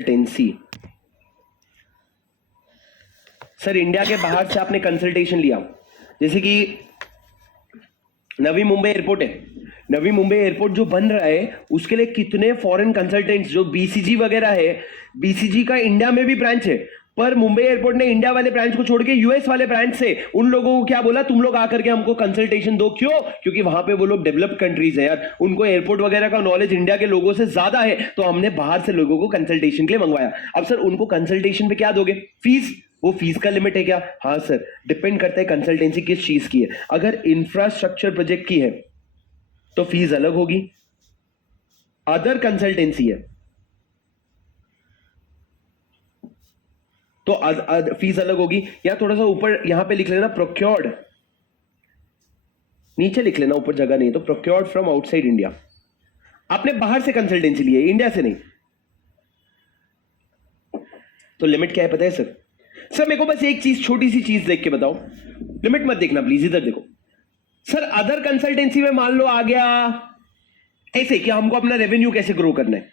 Consultancy. Sir India के बाहर से आपने कंसल्टेशन लिया, जैसे कि नवी मुंबई एयरपोर्ट है, नवी मुंबई एयरपोर्ट जो बन रहा है उसके लिए कितने फॉरेन कंसल्टेंट्स, जो बीसीजी वगैरह है, बीसीजी का इंडिया में भी ब्रांच है, पर मुंबई एयरपोर्ट ने इंडिया वाले ब्रांच को छोड़ के यूएस वाले ब्रांच से उन लोगों को क्या बोला, तुम लोग आकर के हमको कंसल्टेशन दो। क्यों? क्योंकि वहां पे वो लोग डेवलप्ड कंट्रीज है यार, उनको एयरपोर्ट वगैरह का नॉलेज इंडिया के लोगों से ज्यादा है, तो हमने बाहर से लोगों को कंसल्टेशन के लिए मंगवाया। अब सर उनको कंसल्टेशन पे क्या दोगे? फीस। वो फीस का लिमिट है क्या? हाँ सर, डिपेंड करता है कंसल्टेंसी किस चीज की है। अगर इंफ्रास्ट्रक्चर प्रोजेक्ट की है तो फीस अलग होगी, अदर कंसल्टेंसी है तो फीस अलग होगी। या थोड़ा सा ऊपर यहां पे लिख लेना प्रोक्योर्ड, नीचे लिख लेना, ऊपर जगह नहीं तो प्रोक्योर्ड फ्रॉम आउटसाइड इंडिया। आपने बाहर से कंसल्टेंसी ली है, इंडिया से नहीं। तो लिमिट क्या है पता है सर? सर मेरे को बस एक चीज, छोटी सी चीज देख के बताओ, लिमिट मत देखना प्लीज, इधर देखो सर। अदर कंसल्टेंसी में मान लो आ गया ऐसे कि हमको अपना रेवेन्यू कैसे ग्रो करना है,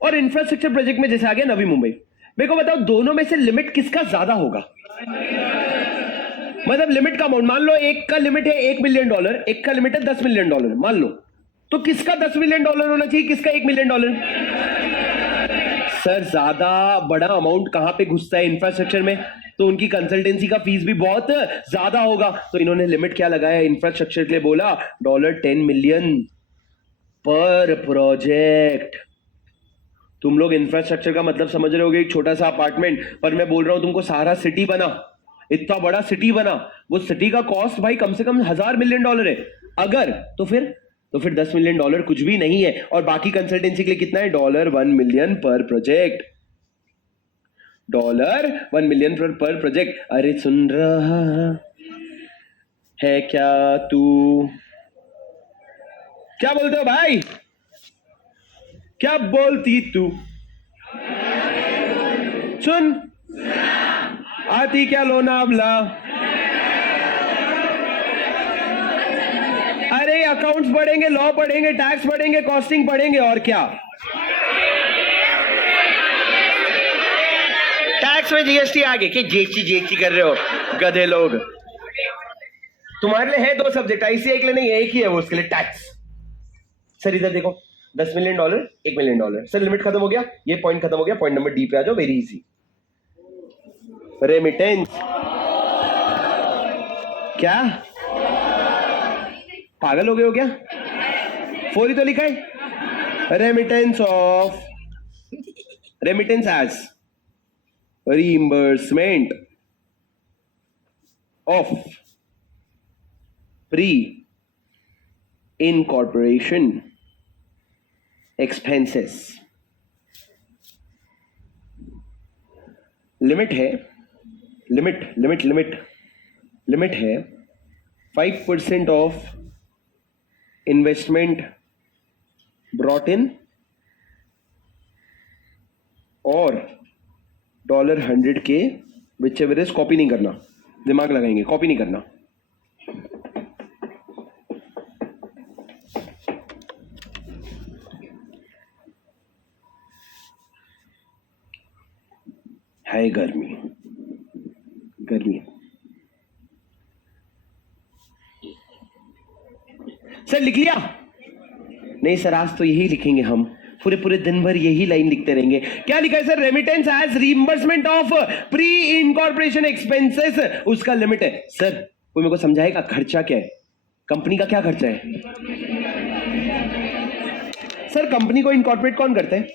और इंफ्रास्ट्रक्चर प्रोजेक्ट में जैसे आ गया नवी मुंबई। मेरे को बताओ दोनों में से लिमिट किसका ज्यादा होगा? मतलब लिमिट का अमाउंट मान लो, एक का लिमिट है $1 मिलियन, एक का लिमिट है $10 मिलियन, मान लो, तो किसका $10 मिलियन होना चाहिए, किसका $1 मिलियन? सर ज्यादा बड़ा अमाउंट कहां पे घुसता है? इंफ्रास्ट्रक्चर में, तो उनकी कंसल्टेंसी का फीस भी बहुत ज्यादा होगा। तो इन्होंने लिमिट क्या लगाया इंफ्रास्ट्रक्चर के लिए? बोला $10 मिलियन पर प्रोजेक्ट। तुम लोग इंफ्रास्ट्रक्चर का मतलब समझ रहे होगे एक छोटा सा अपार्टमेंट, पर मैं बोल रहा हूं तुमको सारा सिटी बना, इतना बड़ा सिटी बना, वो सिटी का कॉस्ट भाई कम से कम $1000 मिलियन है। अगर तो फिर $10 मिलियन कुछ भी नहीं है। और बाकी कंसल्टेंसी के लिए कितना है? $1 मिलियन पर प्रोजेक्ट, $1 मिलियन पर प्रोजेक्ट। अरे सुन रहा है क्या तू? क्या बोलते हो भाई? क्या बोलती तू? सुन, आती क्या लोनावला? अरे अकाउंट्स पढ़ेंगे, लॉ पढ़ेंगे, टैक्स पढ़ेंगे, कॉस्टिंग पढ़ेंगे, और क्या? टैक्स में जीएसटी आ गए कि जीएसटी जीएसटी कर रहे हो गधे लोग। तुम्हारे लिए है 2 सब्जेक्ट, आईसीआई के लिए नहीं है, एक ही है वो, उसके लिए टैक्स। सर इधर देखो, $10 मिलियन, $1 मिलियन। सर लिमिट खत्म हो गया, ये पॉइंट खत्म हो गया। पॉइंट नंबर डी पे आ जाओ, वेरी इजी। रेमिटेंस। क्या पागल हो गए हो क्या? 4 ही तो लिखा है। Remittance of, remittance as reimbursement of pre-incorporation expenses। Limit है, लिमिट है 5% ऑफ इन्वेस्टमेंट ब्रॉट इन और $100K, which ever is, copy नहीं करना, दिमाग लगाएंगे, कॉपी नहीं करना। है गर्मी, गर्मी। सर लिख लिया? नहीं सर, आज तो यही लिखेंगे हम, पूरे पूरे दिन भर यही लाइन लिखते रहेंगे। क्या लिखा है sir? Remittance as reimbursement of pre incorporation expenses, उसका लिमिट है। सर कोई मेरे को समझाएगा खर्चा क्या है? कंपनी का क्या खर्चा है? सर कंपनी को इनकॉर्पोरेट कौन करते हैं?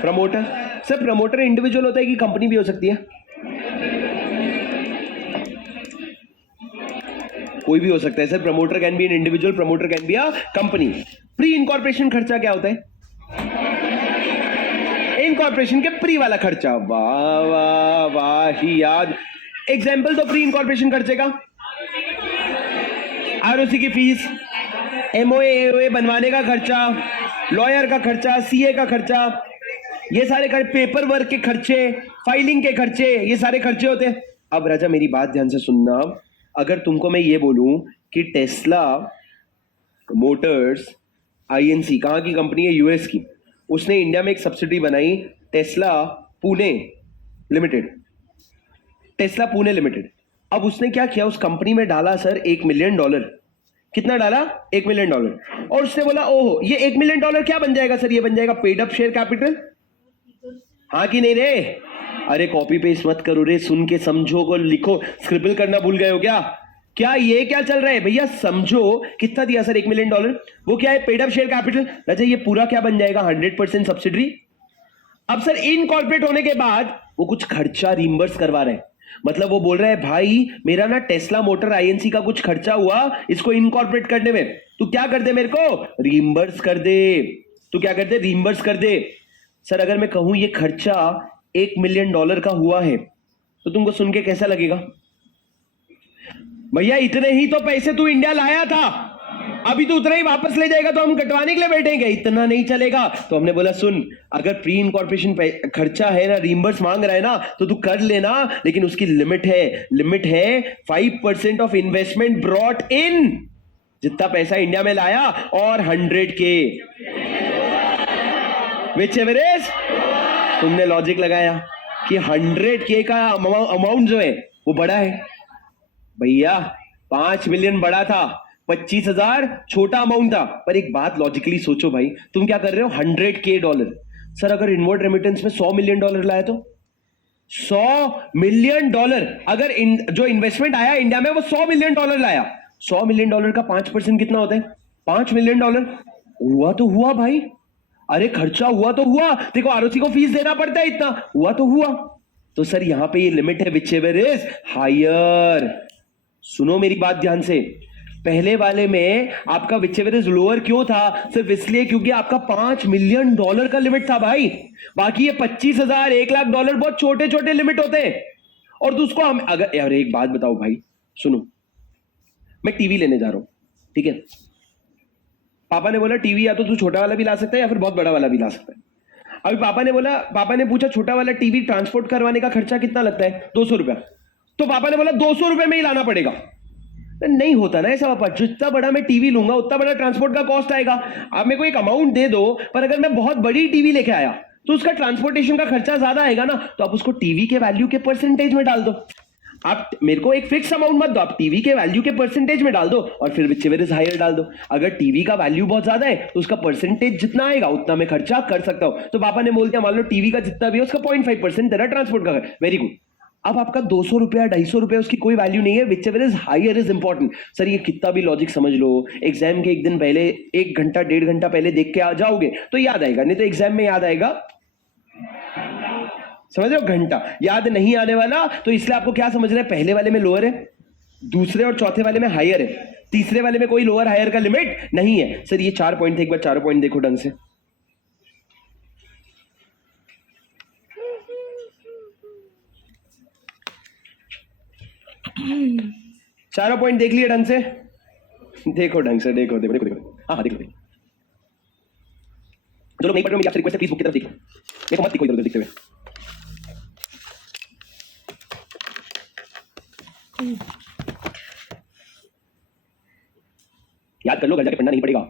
प्रमोटर। सर प्रमोटर इंडिविजुअल होता है कि कंपनी भी हो सकती है? कोई भी हो सकता है sir. Promoter can be an individual, promoter can be a company. Pre incorporation खर्चा क्या होता है? इनकॉर्पोरेशन के प्री वाला खर्चा। वाह वाह वाह ही याद। एग्जाम्पल तो प्री इनकॉर्पोरेशन खर्चे का, आरओसी की फीस, एमओए एओए बनवाने का खर्चा, लॉयर का खर्चा, सीए का खर्चा, ये सारे पेपर वर्क के खर्चे, फाइलिंग के खर्चे, ये सारे खर्चे होते हैं। अब राजा मेरी बात ध्यान से सुनना, अगर तुमको मैं ये बोलूं कि टेस्ला मोटर्स आईएनसी कहां की कंपनी है? यूएस की। उसने इंडिया में एक सब्सिडी बनाई, Tesla Pune limited, Tesla Pune limited. अब उसने क्या किया, उस कंपनी में डाला सर $1 मिलियन। कितना डाला? $1 मिलियन। और उसने बोला ओह ये $1 मिलियन क्या बन जाएगा सर? ये बन जाएगा पेड अप शेयर कैपिटल। हाँ कि नहीं रे? अरे कॉपी पेस्ट मत करो रे, सुन के समझो को लिखो, स्क्रिबल करना भूल गए हो क्या? क्या ये क्या चल रहा है भैया? समझो कितना दिया सर $1 मिलियन, वो क्या है? Paid up share capital. अच्छा ये पूरा क्या बन जाएगा? 100% सब्सिडी। अब सर इनकॉर्पोरेट होने के बाद वो कुछ खर्चा रिम्बर्स करवा रहे हैं, मतलब वो बोल रहे हैं भाई मेरा ना टेस्ला मोटर आईएनसी का कुछ खर्चा हुआ इसको इनकॉर्पोरेट करने में, तू क्या कर दे? मेरे को रिम्बर्स कर दे। तू क्या कर दे? रिम्बर्स कर दे। सर अगर मैं कहूं ये खर्चा $1 मिलियन का हुआ है तो तुमको सुन के कैसा लगेगा? भैया इतने ही तो पैसे तू इंडिया लाया था, अभी तो उतना ही वापस ले जाएगा तो हम कटवाने के लिए बैठेंगे? इतना नहीं चलेगा। तो हमने बोला सुन, अगर प्री इनकॉर्पोरेशन खर्चा है ना, रीइंबर्स मांग रहा है ना, तो तू कर लेना, लेकिन उसकी लिमिट है। लिमिट है 5% ऑफ इन्वेस्टमेंट ब्रॉट इन, जितना पैसा इंडिया में लाया, और 100K विच एवरेज। तुमने लॉजिक लगाया कि 100K का अमाउंट जो है वो बड़ा है। भैया 5 मिलियन बड़ा था, 25,000 छोटा अमाउंट था। पर एक बात लॉजिकली सोचो भाई, तुम क्या कर रहे हो? $100K। सर अगर इनवर्ड रेमिटेंस में $100 मिलियन लाया तो $100 मिलियन, अगर जो इन्वेस्टमेंट आया इंडिया में वो $100 मिलियन लाया, $100 मिलियन का 5% कितना होता है? $5 मिलियन। हुआ तो हुआ भाई, अरे खर्चा हुआ तो हुआ, देखो आरओसी को फीस देना पड़ता है, इतना हुआ तो हुआ। तो सर यहां पे ये लिमिट है विच एवर इज हायर। सुनो मेरी बात ध्यान से, पहले वाले में आपका विच एवर इज लोअर क्यों था? सिर्फ इसलिए क्योंकि आपका $5 मिलियन का लिमिट था भाई। बाकी ये 25,000 $1,00,000 बहुत छोटे छोटे लिमिट होते हैं। और तो उसको हम अगर, यार एक बात बताओ भाई, सुनो, मैं टीवी लेने जा रहा हूं, ठीक है? पापा ने बोला टीवी या तो तू छोटा वाला भी ला सकता है या फिर बहुत बड़ा वाला भी ला सकता है। अभी पापा ने पूछा छोटा वाला टीवी ट्रांसपोर्ट करवाने का खर्चा कितना लगता है? $200। तो पापा ने बोला $200 में ही लाना पड़ेगा। नहीं होता ना ऐसा पापा, जितना बड़ा मैं टीवी लूंगा उतना बड़ा ट्रांसपोर्ट का कॉस्ट आएगा। आप मेरे को एक अमाउंट दे दो, पर अगर मैं बहुत बड़ी टीवी लेके आया तो उसका ट्रांसपोर्टेशन का खर्चा ज्यादा आएगा ना, तो आप उसको टीवी के वैल्यू के परसेंटेज में डाल दो। आप मेरे को एक फिक्स अमाउंट मत दो, आप टीवी के वैल्यू के परसेंटेज में डाल दो और फिर व्हिचएवर इज हायर डाल दो। अगर टीवी का वैल्यू बहुत ज्यादा है तो उसका परसेंटेज जितना आएगा उतना मैं खर्चा कर सकता हूं। तो पापा ने बोल दिया मान लो टीवी का जितना भी है उसका 0.5% तेरा ट्रांसपोर्ट का है, वेरी गुड। अब आपका ₹200 ₹250 उसकी कोई वैल्यू नहीं है, whichever is higher is important. Sir ये कितना भी लॉजिक समझ लो, एग्जाम के एक दिन पहले 1 घंटा 1.5 घंटा पहले देख के आ जाओगे तो याद आएगा, नहीं तो एग्जाम में याद आएगा, समझ रहे हो? घंटा याद नहीं आने वाला। तो इसलिए आपको क्या समझ रहे हैं, पहले वाले में लोअर है, दूसरे और चौथे वाले में हायर है, तीसरे वाले में कोई लोअर हायर का लिमिट नहीं है। सर ये 4 पॉइंट थे, एक बार 4 पॉइंट देखो ढंग से। चारों पॉइंट देख लिए ढंग से? देखो ढंग से, देखो देखो देखो देखो, हाँ देखो देखो। जो लोग नहीं पढ़ रहे, मेरी आपसे रिक्वेस्ट है प्लीज बुक की तरफ देखो, देखो मत देखो इधर उधर देखते हुए। याद कर लो, घर जाके पढ़ना नहीं पड़ेगा।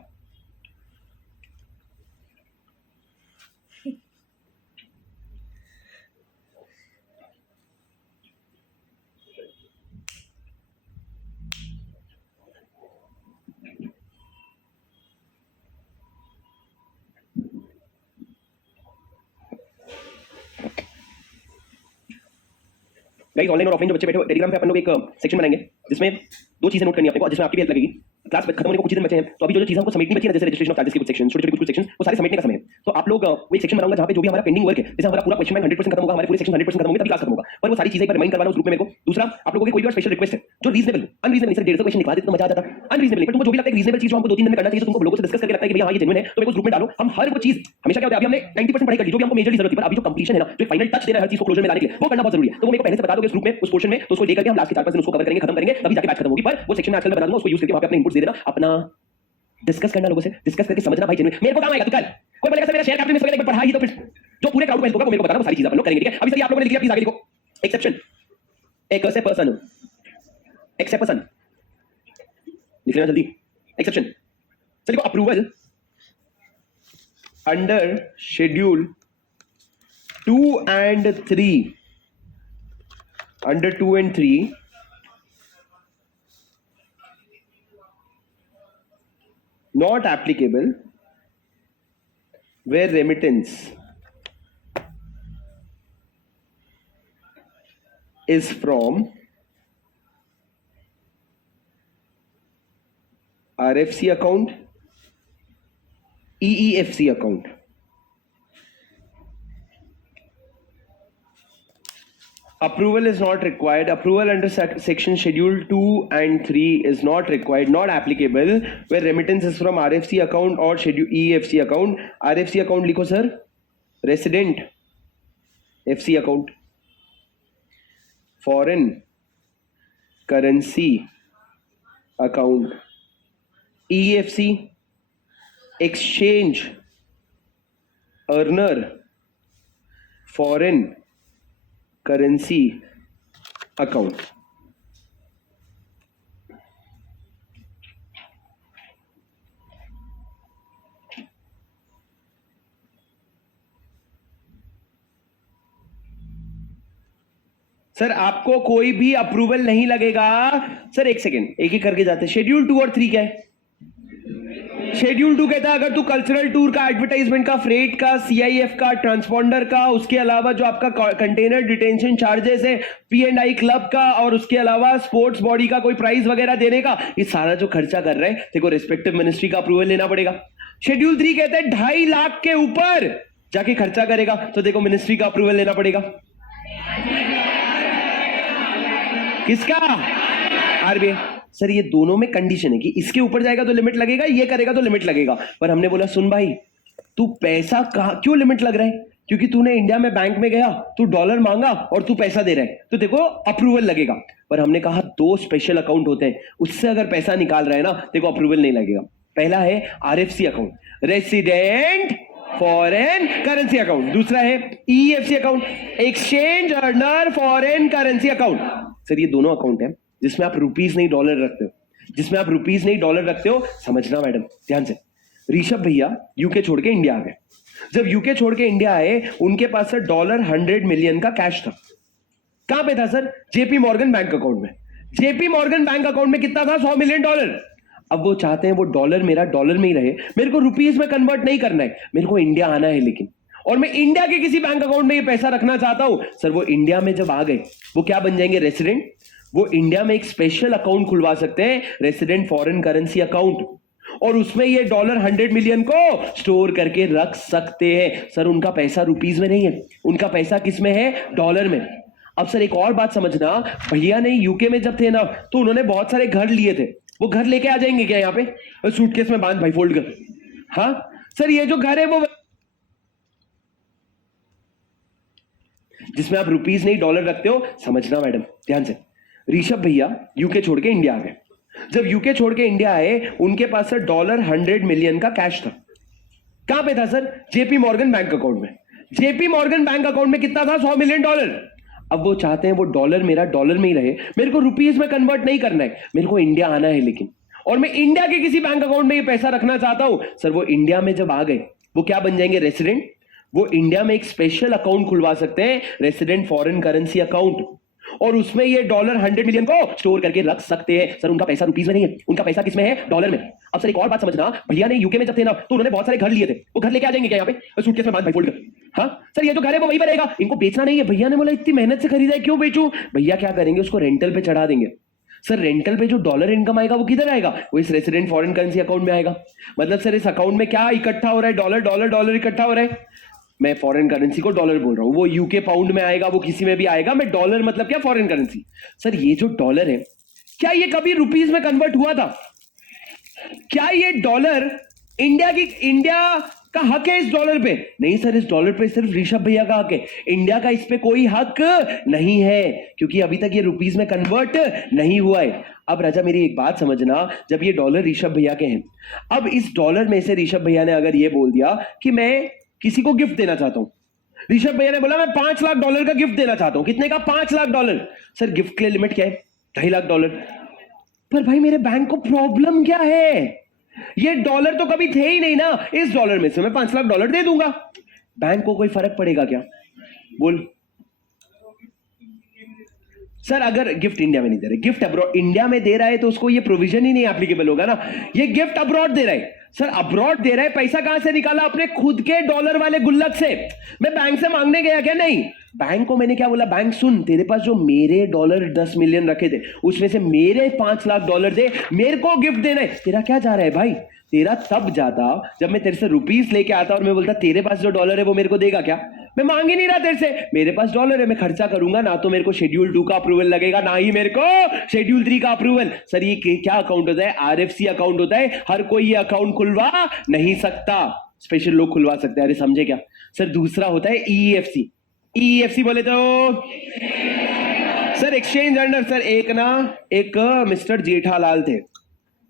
गाइस ऑनलाइन और ऑफलाइन जो बच्चे बैठे हो टेलीग्राम पे अपन लोग एक सेक्शन बनाएंगे जिसमें 2 चीजें नोट करनी है आपको, जिसमें आपकी भी हेल्प लगेगी। क्लास खत्म होने को कुछ ही दिन बचे हैं, तो अभी जो चीजें हमको समेटनी बची है, जैसे रजिस्ट्रेशन ऑफ चार्जेस के कुछ सेक्शन, छोटे छोटे कुछ सेक्शन, वो सारे समेटने का समय है। तो आप लोग वो एक सेक्शन बनाऊंगा जहां पे जो भी हमारा पेंडिंग वर्क है, जैसे हमारा पूरा क्वेश्चन बैंक 100% खत्म होगा, हमारे पूरे सेक्शन 100% खत्म होंगे, तभी क्लास खत्म होगा। पर वो सारी चीजें एक बार रिमाइंड करवाना उस ग्रुप में मेरे को। दूसरा, आप लोगों की कोई भी स्पेशल रिक्वेस्ट है जो रीजनेबल, अनरीजनेबल, सर 150 क्वेश्चन निकाल देते तो मजा आ जाता, अनरीजनेबल, पर तुमको जो भी लगता है रीजनेबल चीज जो हमको 2-3 दिन में करना चाहिए, तो तुमको लोगों से डिस्कस करके लगता है कि भैया हां ये जेन्युइन है, तो मेरे को ग्रुप में डालो। हम हर वो चीज हमेशा क्या होता है, अभी हमने 90% पढ़ाई कर ली, जो भी हमको मेजरली जरूरत थी, पर अभी जो कंप्लीशन है ना, जो फाइनल टच देना है हर चीज को क्लोजर में लाने के लिए, वो करना बहुत जरूरी है। तो वो मेरे को पहले से बता दोगे उस ग्रुप में, उस पोर्शन में, तो उसको लेकर के हम लास्ट के 4-5 दिन उसको कवर करेंगे, खत्म करेंगे, तभी जाके बैच खत्म होगी। पर वो सेक्शन में आजकल मैं बता दूंगा, उसको यूज करके वहां पे अपने इनपुट्स दे देना, अपना डिस्कस करना, लोगों से डिस्कस करके समझना भाई जेन्युइन मेरे को काम आएगा। तो कल कोई बोलेगा सर मेरा शेयर कैपिटल मिस हो गया, एक बार पढ़ा ही तो फिर जो पूरे क्राउड को हेल्प होगा वो मेरे को बताना, वो सारी चीजें अपन लोग करेंगे, ठीक है? अभी सर ये आप लोगों ने लिख लिया, प्लीज आगे लिखो। एक्सेप्शन, एक ऐसे पर्सन, एक्सेप्शन लिख लेना जल्दी। एक्सेप्शन सर लिखो, approval under schedule 2 and 3, under 2 and 3, not applicable where remittance is from RFC account, EEFC account. Approval is not required. Approval under section schedule 2 and 3 is not required, not applicable where remittance is from RFC account or schedule EFC account. RFC account लिखो sir, resident FC account, foreign currency account, EFC exchange earner foreign currency account. Sir आपको कोई भी approval नहीं लगेगा। Sir एक second, एक एक करके जाते हैं। शेड्यूल 2 और 3 क्या है? शेड्यूल 2 कहता है अगर तू कल्चरल टूर का, एडवर्टाइजमेंट का, फ्रेट का, सीआईएफ का, ट्रांसपॉन्डर का, उसके अलावा जो आपका कंटेनर डिटेंशन चार्जेस है, P&I क्लब का, और उसके अलावा स्पोर्ट्स बॉडी का कोई प्राइज वगैरह देने का, ये सारा जो खर्चा कर रहे हैं देखो रिस्पेक्टिव मिनिस्ट्री का अप्रूवल लेना पड़ेगा। शेड्यूल 3 कहते हैं 2.5 लाख के ऊपर जाके खर्चा करेगा तो देखो मिनिस्ट्री का अप्रूवल लेना पड़ेगा। किसका? आरबीआई। सर ये दोनों में कंडीशन है कि इसके ऊपर जाएगा तो लिमिट लगेगा, ये करेगा तो लिमिट लगेगा। पर हमने बोला सुन भाई, तू पैसा क्यों लिमिट लग रहा है? क्योंकि तूने इंडिया में बैंक में गया, तू डॉलर मांगा और तू पैसा दे रहा है तो देखो अप्रूवल लगेगा। पर हमने कहा 2 स्पेशल अकाउंट होते हैं, उससे अगर पैसा निकाल रहा है ना देखो अप्रूवल नहीं लगेगा। पहला है RFC account, resident foreign currency account. दूसरा है EFC account, exchange earner foreign currency account. Sir ये दोनों अकाउंट है जिसमें आप रुपीज नहीं डॉलर रखते हो, जिसमें आप रुपीज नहीं डॉलर रखते हो। समझना मैडम ध्यान से। ऋषभ भैया यूके छोड़ के इंडिया आ गए। जब यूके छोड़ के इंडिया आए उनके पास सर $100 मिलियन का कैश था। कहां पे था sir? JP Morgan bank account में। JP मॉर्गन बैंक अकाउंट में कितना था? $100 मिलियन। अब वो चाहते हैं वो डॉलर मेरा डॉलर में ही रहे, मेरे को रुपीज में कन्वर्ट नहीं करना है, मेरे को इंडिया आना है लेकिन, और मैं इंडिया के किसी बैंक अकाउंट में ये पैसा रखना चाहता हूं। सर वो इंडिया में जब आ गए वो क्या बन जाएंगे? रेसिडेंट। वो इंडिया में एक स्पेशल अकाउंट खुलवा सकते हैं, रेसिडेंट फॉरेन करेंसी अकाउंट, और उसमें ये $100 मिलियन को स्टोर करके रख सकते हैं। सर उनका पैसा रुपीज में नहीं है, उनका पैसा किस में है? डॉलर में। अब सर एक और बात समझना, भैया ने यूके में जब थे ना तो उन्होंने बहुत सारे घर लिए थे, वो घर लेके आ जाएंगे क्या यहाँ पे? सूटकेस में बांध भाई, फोल्ड कर। हाँ सर ये जो घर है वो जिसमें आप रुपीज नहीं डॉलर रखते हो। समझना मैडम ध्यान से। ऋषभ भैया यूके छोड़ के इंडिया आ गए। जब यूके छोड़ के इंडिया आए उनके पास सर $100 मिलियन का कैश था। कहां पे था sir? JP Morgan bank account में। JP मॉर्गन बैंक अकाउंट में कितना था? $100 मिलियन। अब वो चाहते हैं वो डॉलर मेरा डॉलर में ही रहे, मेरे को रुपीज में कन्वर्ट नहीं करना है, मेरे को इंडिया आना है लेकिन, और मैं इंडिया के किसी बैंक अकाउंट में ये पैसा रखना चाहता हूं। सर वो इंडिया में जब आ गए वो क्या बन जाएंगे? रेसिडेंट। वो इंडिया में एक स्पेशल अकाउंट खुलवा सकते हैं, रेसिडेंट फॉरेन करेंसी अकाउंट, और उसमें ये $100 मिलियन को स्टोर करके रख सकते हैं। सर उनका पैसा रुपीज में नहीं है, उनका पैसा किस में है? डॉलर में। अब सर एक और बात समझना, भैया ने यूके में जब थे ना तो उन्होंने बहुत सारे घर लिए थे, वो घर लेके आ जाएंगे क्या यहाँ पे? सूटकेस में बांध भाई, फोल्ड कर। हाँ सर ये जो घर है वो वहीं पर रहेगा, इनको बेचना नहीं है। भैया ने बोला इतनी मेहनत से खरीदा है क्यों बेचूं? भैया क्या करेंगे? उसको रेंटल पे चढ़ा देंगे। सर रेंटल पे जो डॉलर इनकम आएगा वो किधर आएगा? वो इस रेसिडेंट फॉरेन करेंसी अकाउंट में आएगा। मतलब सर इस अकाउंट में क्या इकट्ठा हो रहा है? डॉलर डॉलर डॉलर इकट्ठा हो रहा है। मैं फॉरेन करेंसी को डॉलर बोल रहा हूं, वो यूके पाउंड में आएगा, वो किसी में भी आएगा। मैं डॉलर मतलब क्या? Foreign currency. सर ये जो डॉलर है क्या ये कभी रुपीज में कन्वर्ट हुआ था? क्या ये डॉलर इंडिया का हक है इस डॉलर पे? नहीं सर, इस डॉलर पे सिर्फ ऋषभ भैया का हक है, इंडिया का इस पे कोई हक नहीं है, क्योंकि अभी तक ये रुपीज में कन्वर्ट नहीं हुआ है। अब राजा मेरी एक बात समझना, जब ये डॉलर ऋषभ भैया के हैं, अब इस डॉलर में से ऋषभ भैया ने अगर ये बोल दिया कि मैं किसी को गिफ्ट देना चाहता हूं, ऋषभ भैया ने बोला मैं $5 लाख का गिफ्ट देना चाहता हूं। कितने का? $5 लाख। सर गिफ्ट के लिए लिमिट क्या है? $2.5 लाख। पर भाई मेरे बैंक को प्रॉब्लम क्या है? ये डॉलर तो कभी थे ही नहीं ना, इस डॉलर में से मैं 5 लाख डॉलर दे दूंगा, बैंक को कोई फर्क पड़ेगा क्या? बोल सर, अगर गिफ्ट इंडिया में नहीं दे रहे, गिफ्ट अब्रॉड इंडिया में दे रहा है तो उसको ये प्रोविजन ही नहीं एप्लीकेबल होगा ना। ये गिफ्ट अब्रॉड दे रहा है सर, अब्रॉड दे रहा है, पैसा कहां से निकाला? अपने खुद के डॉलर वाले गुल्लक से। मैं बैंक से मांगने गया क्या? नहीं। बैंक को मैंने क्या बोला? बैंक सुन, तेरे पास जो मेरे डॉलर 10 मिलियन रखे थे उसमें से मेरे 5 लाख डॉलर दे, मेरे को गिफ्ट देना है। तेरा क्या जा रहा है भाई? तेरा तब जाता जब मैं तेरे से रुपीस लेके आता और मैं बोलता तेरे पास जो डॉलर है वो मेरे को देगा क्या? मैं मांग ही नहीं रहा तेरे से, मेरे पास डॉलर है, मैं खर्चा करूंगा ना, तो मेरे को शेड्यूल 2 का अप्रूवल लगेगा, ना ही मेरे को शेड्यूल 3 का अप्रूवल। सर ये क्या अकाउंट होता है? आरएफसी अकाउंट होता है, हर कोई ये अकाउंट खुलवा नहीं सकता, स्पेशल लोग खुलवा सकते हैं। अरे समझे क्या सर? दूसरा होता है ईईएफसी। ईईएफसी बोले तो सर एक्सचेंज अर्नर। सर एक मिस्टर जेठालाल थे,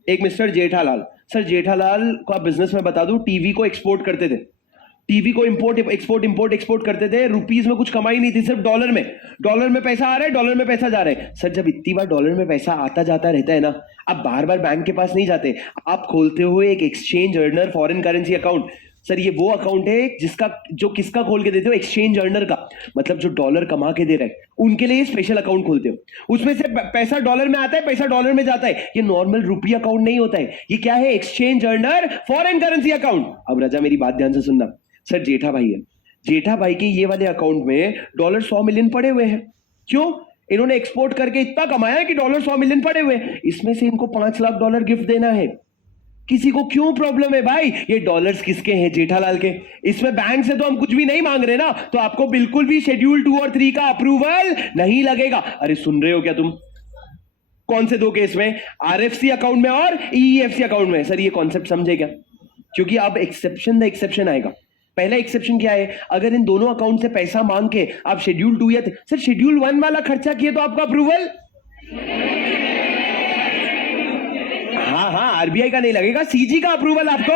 एक मिस्टर जेठालाल। सर जेठालाल को आप बिजनेस में बता दूं, टीवी को एक्सपोर्ट करते थे, टीवी को एक्सपोर्ट करते थे। रुपीस में कुछ कमाई नहीं थी, सिर्फ डॉलर में पैसा आ रहा है, डॉलर में पैसा जा रहा है। सर जब इतनी बार डॉलर में पैसा आता जाता रहता है ना, आप बार बार बैंक के पास नहीं जाते, आप खोलते हुए एक exchange earner foreign currency account. Sir ये वो अकाउंट है किसका खोल के देते हो? एक्सचेंज अर्नर का, मतलब जो डॉलर कमा के दे रहे हैं उनके लिए स्पेशल अकाउंट खोलते हो। उसमें से पैसा डॉलर में आता है, पैसा डॉलर में जाता है। ये नॉर्मल रुपी अकाउंट नहीं होता है, ये क्या है? Exchange earner foreign currency account. अब राजा मेरी बात ध्यान से सुनना। सर जेठा भाई है, जेठा भाई के ये वाले अकाउंट में डॉलर 100 मिलियन पड़े हुए हैं। क्यों? इन्होंने एक्सपोर्ट करके इतना कमाया कि डॉलर 100 मिलियन पड़े हुए, इसमें से इनको 5 लाख डॉलर गिफ्ट देना है। किसी को क्यों प्रॉब्लम है भाई? ये डॉलर्स किसके हैं? जेठालाल के। इसमें बैंक से तो हम कुछ भी नहीं मांग रहे ना, तो आपको बिल्कुल भी शेड्यूल 2 और 3 का अप्रूवल नहीं लगेगा। अरे सुन रहे हो क्या तुम? कौन से दो केस में? आरएफसी अकाउंट में और ईईएफसी अकाउंट में। सर ये कॉन्सेप्ट समझे क्या? क्योंकि अब एक्सेप्शन आएगा। पहला एक्सेप्शन क्या है? अगर इन दोनों अकाउंट से पैसा मांग के आप शेड्यूल 2 या सर शेड्यूल 1 वाला खर्चा किए तो आपका अप्रूवल, हाँ आरबीआई का नहीं लगेगा, सीजी का अप्रूवल आपको।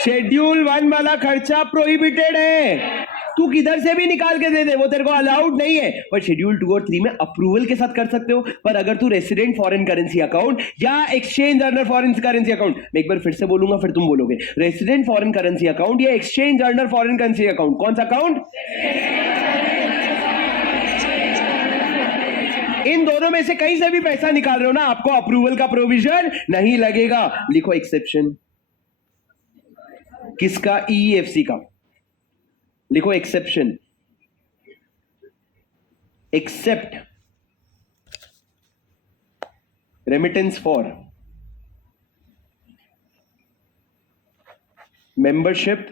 शेड्यूल 1 वाला खर्चा प्रोहिबिटेड है, तू किधर से भी निकाल के दे दे, वो तेरे को अलाउड नहीं है। पर शेड्यूल 2 और 3 में अप्रूवल के साथ कर सकते हो। पर अगर तू रेसिडेंट फॉरेन करेंसी अकाउंट या exchange earner foreign currency account, मैं एक बार फिर से बोलूंगा फिर तुम बोलोगे, रेसिडेंट फॉरेन करेंसी अकाउंट या exchange earner foreign currency account, कौन सा अकाउंट? इन दोनों में से कहीं से भी पैसा निकाल रहे हो ना, आपको अप्रूवल का प्रोविजन नहीं लगेगा। लिखो एक्सेप्शन। किसका? ईईएफसी का। लिखो exception, except remittance for membership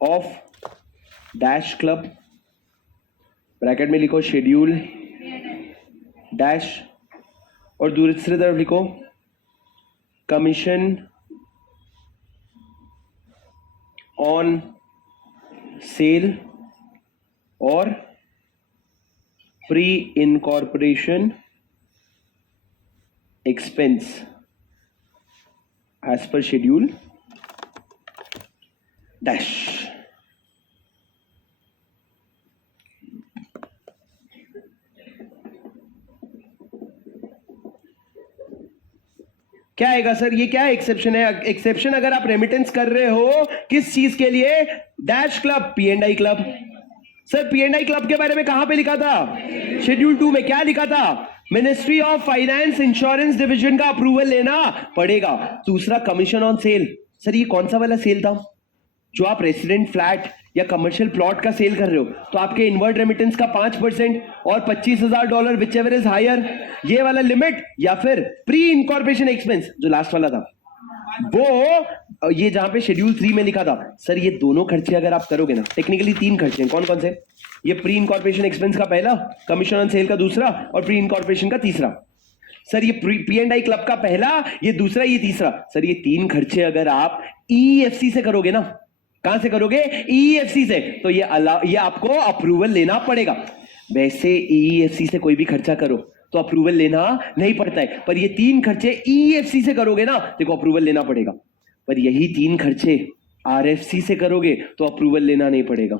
of dash club, bracket में लिखो शेड्यूल डैश, और दूसरी तरफ लिखो कमीशन ऑन सेल और प्री इनकॉर्पोरेशन एक्सपेंस एज पर शेड्यूल डैश। क्या आएगा सर? ये क्या एक्सेप्शन है? एक्सेप्शन अगर आप रेमिटेंस कर रहे हो किस चीज के लिए? डैश क्लब, पी&आई क्लब। सर पी&आई क्लब के बारे में कहां पे लिखा था? शेड्यूल 2 में। क्या लिखा था? Ministry of finance insurance division का अप्रूवल लेना पड़ेगा। दूसरा कमीशन ऑन सेल। सर ये कौन सा वाला सेल था? जो आप रेसिडेंट फ्लैट या कमर्शियल प्लॉट का सेल कर रहे हो तो आपके इनवर्ड रेमिटेंस का 5% और $25,000 विच एवर इज हायर, ये वाला लिमिट, या फिर प्री इनकॉर्पोरेशन एक्सपेंस जो लास्ट वाला था वो, ये जहां पे शेड्यूल 3 में लिखा था। सर ये दोनों खर्चे अगर आप करोगे ना, टेक्निकली 3 खर्चे हैं। कौन कौन से? ये प्री इनकॉर्पोरेशन एक्सपेंस का पहला, कमीशन ऑन सेल का दूसरा और प्री इनकॉर्पोरेशन का तीसरा। सर ये पी&आई क्लब का पहला, ये दूसरा, ये तीसरा। सर ये 3 खर्चे अगर आप ईएफसी से करोगे ना, कहां से करोगे? ईएफसी से, तो ये आपको अप्रूवल लेना पड़ेगा। वैसे ईएफसी से कोई भी खर्चा करो तो अप्रूवल लेना नहीं पड़ता है, पर ये 3 खर्चे ईएफसी से करोगे ना, देखो अप्रूवल लेना पड़ेगा। पर यही 3 खर्चे आरएफसी से करोगे तो अप्रूवल लेना नहीं पड़ेगा।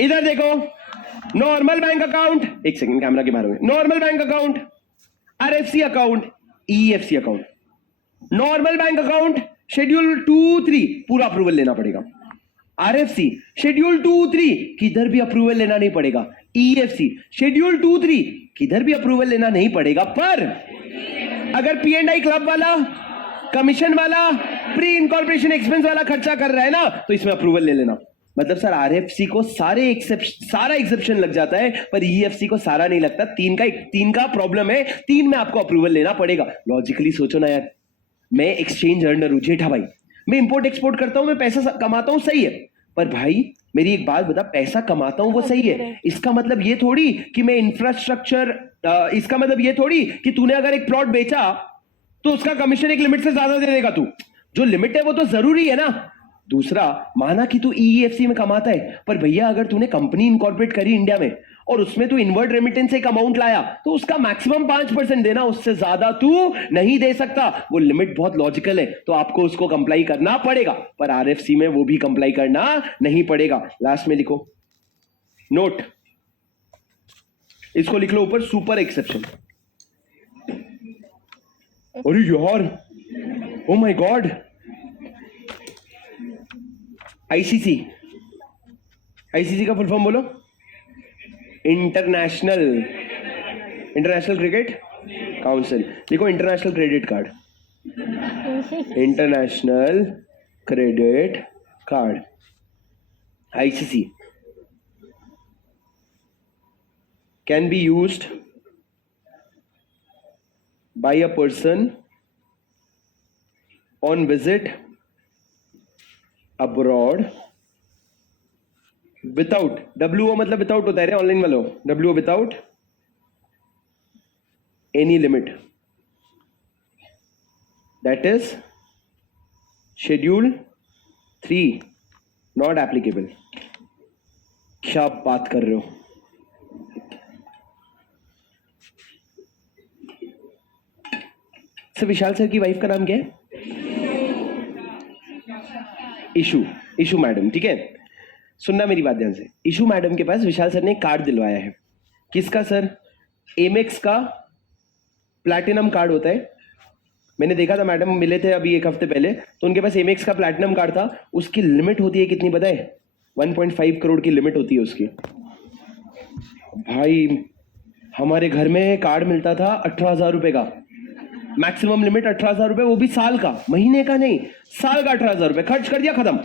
इधर देखो, नॉर्मल बैंक अकाउंट, एक सेकंड कैमरा के बारे में, normal bank account, RFC account, EFC account. Normal bank account schedule 2-3 पूरा अप्रूवल लेना पड़ेगा। आरएफसी शेड्यूल 2-3 किधर भी अप्रूवल लेना नहीं पड़ेगा। ईएफसी शेड्यूल 2-3 किधर भी अप्रूवल लेना नहीं पड़ेगा। पर अगर पी&आई क्लब वाला, कमीशन वाला, प्री इनकॉर्पोरेशन एक्सपेंस वाला खर्चा कर रहा है ना, तो इसमें अप्रूवल ले लेना। मतलब सर आरएफसी को सारा एक्सेप्शन लग जाता है, पर ईएफसी को सारा नहीं लगता। तीन का प्रॉब्लम है, 3 में आपको अप्रूवल लेना पड़ेगा। लॉजिकली सोचो ना यार, मैं एक्सचेंज अर्नर हूं जेठा भाई, मैं इंपोर्ट एक्सपोर्ट करता हूं, मैं पैसा कमाता हूं, सही है। पर भाई मेरी एक बात बता, पैसा कमाता हूं वो सही है, इसका मतलब ये थोड़ी कि मैं इंफ्रास्ट्रक्चर, इसका मतलब ये थोड़ी कि तूने अगर एक प्लॉट बेचा तो उसका कमीशन एक लिमिट से ज्यादा दे देगा तू। जो लिमिट है वो तो जरूरी है ना। दूसरा, माना कि तू ईएफसी में कमाता है, पर भैया अगर तूने कंपनी इनकॉर्पोरेट करी इंडिया में और उसमें तू इनवर्ड रेमिटेंस एक अमाउंट लाया, तो उसका मैक्सिमम 5% देना, उससे ज्यादा तू नहीं दे सकता। वो लिमिट बहुत लॉजिकल है, तो आपको उसको कंप्लाई करना पड़ेगा। पर आरएफसी में वो भी कंप्लाई करना नहीं पड़ेगा। लास्ट में लिखो नोट, इसको लिख लो ऊपर, सुपर एक्सेप्शन। अरे यार, oh my god, ICC, ICC का फुल फॉर्म बोलो। International cricket council. लिखो international credit card, international credit card, ICC can be used by a person on visit abroad without, WO मतलब without होता है, online वालों, WO without any limit, that is schedule 3 not applicable. क्या बात कर रहे हो? सर विशाल सर की वाइफ का नाम क्या है? इशू मैडम, ठीक है। सुनना मेरी बात ध्यान से। इशू मैडम के पास विशाल सर ने एक कार्ड दिलवाया है। किसका सर? एमेक्स का प्लैटिनम कार्ड होता है। मैंने देखा था, मैडम मिले थे अभी 1 हफ्ते पहले, तो उनके पास एमेक्स का प्लैटिनम कार्ड था। उसकी लिमिट होती है कितनी पता है? 1.5 करोड़ की लिमिट होती है उसकी। भाई हमारे घर में कार्ड मिलता था 18,000 रुपए का, मैक्सिमम लिमिट 18,000 रुपए, वो भी साल का, महीने का नहीं, साल का 18,000 रुपए खर्च कर दिया, खत्म।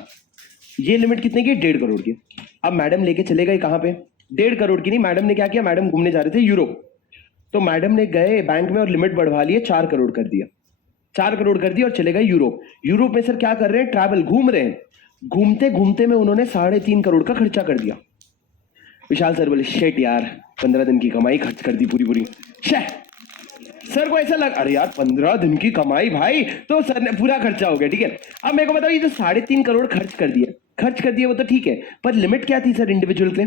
ये लिमिट कितने की? 1.5 करोड़ की। अब मैडम लेके चले गए कहां पे? 1.5 करोड़ की नहीं, मैडम ने क्या किया, मैडम घूमने जा रहे थे यूरोप, तो मैडम ने गए बैंक में और लिमिट बढ़वा लिए, 4 करोड़ कर दिया, 4 करोड़ कर दिया और चले गए यूरोप। यूरोप में सर क्या कर रहे हैं? ट्रैवल, घूम रहे हैं। घूमते घूमते में उन्होंने 3.5 करोड़ का खर्चा कर दिया। विशाल सर बोले शेट यार, 15 दिन की कमाई खर्च कर दी पूरी। सर को ऐसा लगा, अरे यार 15 दिन की कमाई भाई, तो सर ने पूरा खर्चा हो गया, ठीक है। अब मेरे को बताओ, ये जो 3.5 करोड़ खर्च कर दिया वो तो ठीक है, पर लिमिट क्या थी सर इंडिविजुअल के?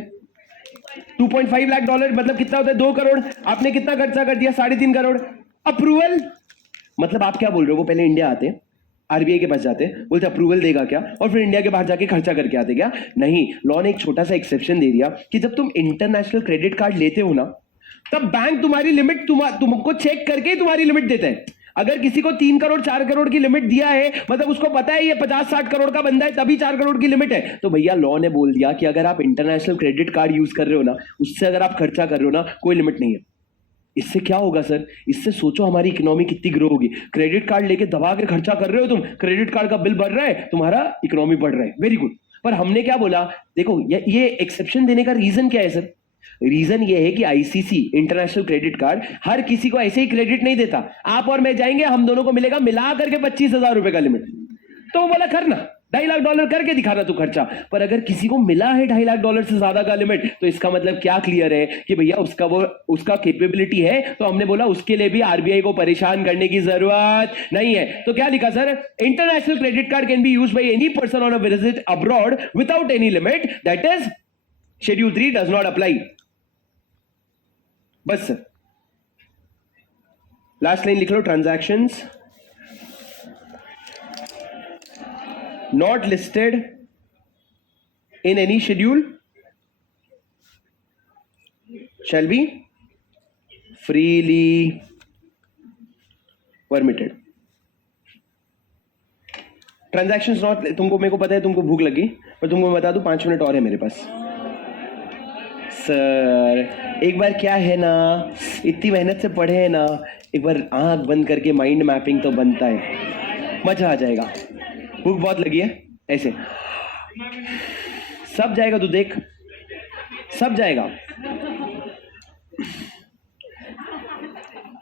2.5 लाख डॉलर, मतलब कितना होता है? 2 करोड़। आपने कितना खर्चा कर दिया? 3.5 करोड़। अप्रूवल, मतलब आप क्या बोल रहे हो? वो पहले इंडिया आते, आरबीआई के पास जाते, बोलते अप्रूवल देगा क्या, और फिर इंडिया के बाहर जाके खर्चा करके आते क्या? नहीं, लॉ ने एक छोटा सा एक्सेप्शन दे दिया कि जब तुम इंटरनेशनल क्रेडिट कार्ड लेते हो ना, तब बैंक तुम्हारी लिमिट तुमको चेक करके तुम्हारी लिमिट देते हैं। अगर किसी को 3 करोड़ 4 करोड़ की लिमिट दिया है, मतलब उसको पता है ये 50-60 करोड़ का बंदा है, तभी 4 करोड़ की लिमिट है, तो भैया लॉ ने बोल दिया कि अगर आप इंटरनेशनल क्रेडिट कार्ड यूज कर रहे हो ना, उससे अगर आप खर्चा कर रहे हो ना, कोई लिमिट नहीं है। इससे क्या होगा सर? इससे सोचो हमारी इकोनॉमी कितनी ग्रो होगी। क्रेडिट कार्ड लेके दबा के खर्चा कर रहे हो तुम, क्रेडिट कार्ड का बिल बढ़ रहा है, तुम्हारा इकोनॉमी बढ़ रहा है, वेरी गुड। पर हमने क्या बोला, देखो ये एक्सेप्शन देने का रीजन क्या है सर? रीजन ये है कि आईसीसी इंटरनेशनल क्रेडिट कार्ड हर किसी को ऐसे ही क्रेडिट नहीं देता। आप और मैं जाएंगे, हम दोनों को मिलेगा मिला करके 25,000 रुपए का लिमिट, तो वो बोला करना, $2.5 लाख करके दिखाना तू खर्चा। पर अगर किसी को मिला है $2.5 लाख से ज्यादा का लिमिट, तो इसका मतलब क्या क्लियर है कि भैया उसका कैपेबिलिटी है, तो हमने बोला उसके लिए भी आरबीआई को परेशान करने की जरूरत नहीं है। तो क्या लिखा sir? International credit card can be used by any person on a visit abroad without any limit, that is schedule 3 does not apply. बस सर, लास्ट लाइन लिख लो, transactions not listed in any schedule shall be freely permitted. Transactions not, तुमको, मेरे को पता है तुमको भूख लगी, पर तुमको बता दूं 5 मिनट और है मेरे पास. सर एक बार क्या है ना, इतनी मेहनत से पढ़े हैं ना, एक बार आंख बंद करके माइंड मैपिंग तो बनता है, मजा आ जाएगा. भूख बहुत लगी है, ऐसे सब जाएगा, तू देख सब जाएगा.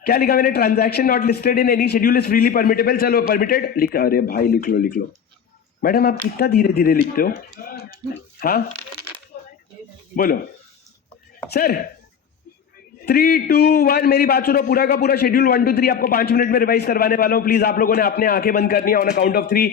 क्या लिखा मैंने? Transaction not listed in any schedule is freely permittable. चलो परमिटेड लिखा. अरे भाई लिख लो. मैडम आप कितना धीरे धीरे लिखते हो. हाँ बोलो सर. 3, 2, 1 मेरी बात सुनो. पूरा का पूरा शेड्यूल 1, 2, 3 आपको 5 मिनट में रिवाइज करवाने वाला हूं. प्लीज आप लोगों ने अपने आंखें बंद करनी है. On account of 3